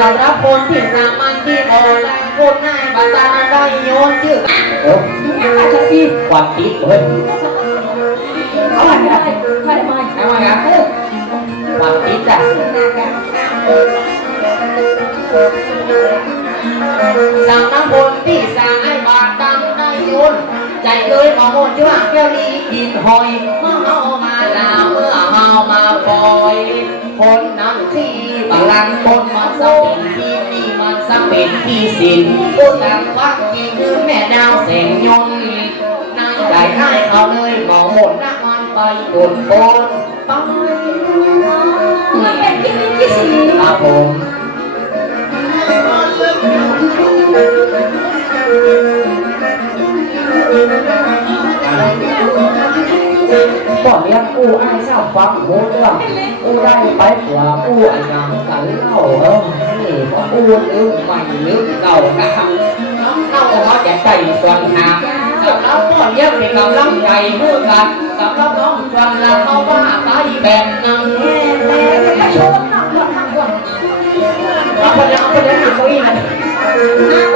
สำหรับคนที่สามัญที่โอแรงคนง่ายบัตรนั้นได้โยนชื่อโอ้ยชักที่ความคิดเฮ้ยเอาอะไรไม่ได้ไม่ได้ไม่ทำไมครับความคิดอะสั่งน้ำบนที่สั่งให้บาตังได้โยน ใจเลยมาโมดช่วงแก้วนี้กินหอยเมื่อเมามาลาเมื่อเมามาปล่อย คนนั้นที่บาลังคนมันสักเป็นที่นี่มันสักเป็นที่สินผู้ต่างวักกี่คือแม่ดาวแสงยนต์นายได้ให้เอาเลยหมอหมดนะมันไปโดนโคนไปมันเป็นที่มีที่สี่ครับผมก่อ นเนี้ยกูไอ้เศร้าฟังโหเรื่องกูได้ไปกว่ากูไอ้ยังกันเล่าเออนี่เพราะกูลืมใหม่ลืมเก่านะครับน้องเอาเขาจะใจส่วนหางสำหรับพ่อเลี้ยงในกำลังใจเมื่อกันสำหรับน้องชวนละเขาว่าไปแบบนั้นแม่แม่กระโชกหนักกว่าหนักกว่าเอาไปเลยเอาไปเลยเอาไปเลยอาบา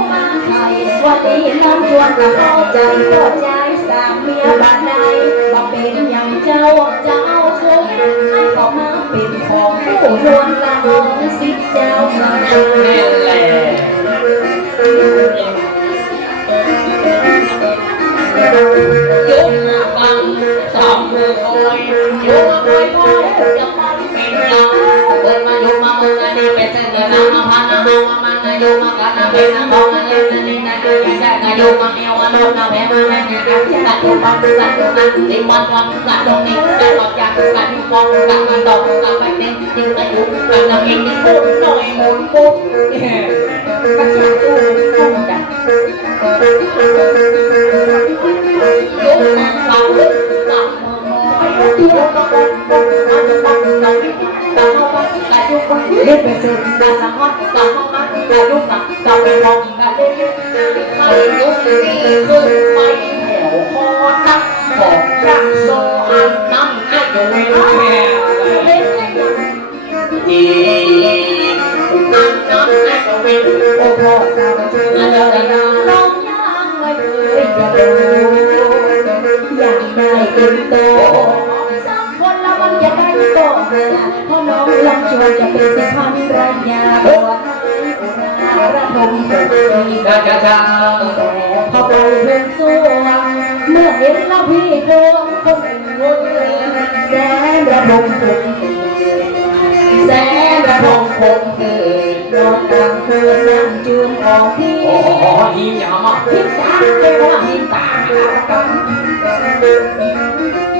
วใจต้องไม่กินไม่กินต้องไม่กินเอาตามความเอาตามไปน้องต้องชวนเขามาต้องส่งแม่ต้องต้องตัวความใจลงลงแล้วนะไปอยู่นะพี่น้องลองชวนฟังกันพี่แล้วตัวนเมามาไข่วันนี้น้องชวนกับเข้าใจก็ใจสามเมียบ้านใดบอกเป็นอย่างเจ้าเจ้าสมให้เขามาเป็นของผู้นวลละนองสิเจ้ามานี่แหละยกมาฟังสองมือคอยยกมาคอยคอยจะไปเป็นเราเดินมายกมามือกันนี่เป็นเส้นเดินมาพันะเอามา มันนะยกมากันนะเป็นนะมองนะเล่นนะนี่นะดูยังได้นะยกมาเอวโดนนะแพ้มาแม่เนี่ยกันกันดูกันดูกันดูกันดิมันวันกันตรงนี้ได้บอกจากกันมองกั นาตกกันไปนี่ยืนไปอยู่กันนะเองหน่อยหมุนปุ๊บก็จะดูเข้ากันยกมางมอคอยยกงกับมือคอยกับเขามากับยุกมาเล่นไปเสร็จกับสังวัดกับเข้ามากับยุกมากับไปมองกับเล่นใครยุกนี่คือไม่แถวคอนักของรักโซอันนั้นให้ดูแลเล่นดีนั่นนั่นให้ดูแลโอ้โหสาวเชื่ออะไรนะน้องยังไม่เคยจะดูอยากได้เป็นโตสักคนละมันจะได้โตเพราะน้องลำชวนจะเป็นสิพันรยาว ระทมสุขีจ้าจ้าจ้าแต่พอไปเป็นสวงเมื่อเห็นแล้วพี่โดนคนหนึ่งวนแสนระทมสุขีแสนระทมคงคืนนอนกลางคืนนั่งจูนของพี่โอ้โหหิมยามอะพิจารณาว่าหินตา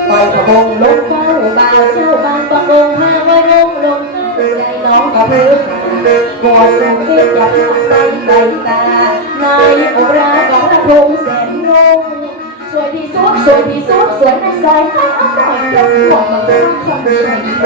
ไปกระบงลงเจ้าบ่าวเจ้าบางตะบงห้าไว้ลงลงใจน้องกับพื้น บ่แสนเด็กกับไปไต่ตานายอุรากับพงแสนงงสวยที่สุดสวยที่สุดสวยในซอยให้อร่อยยกหัวมาคำคำใจ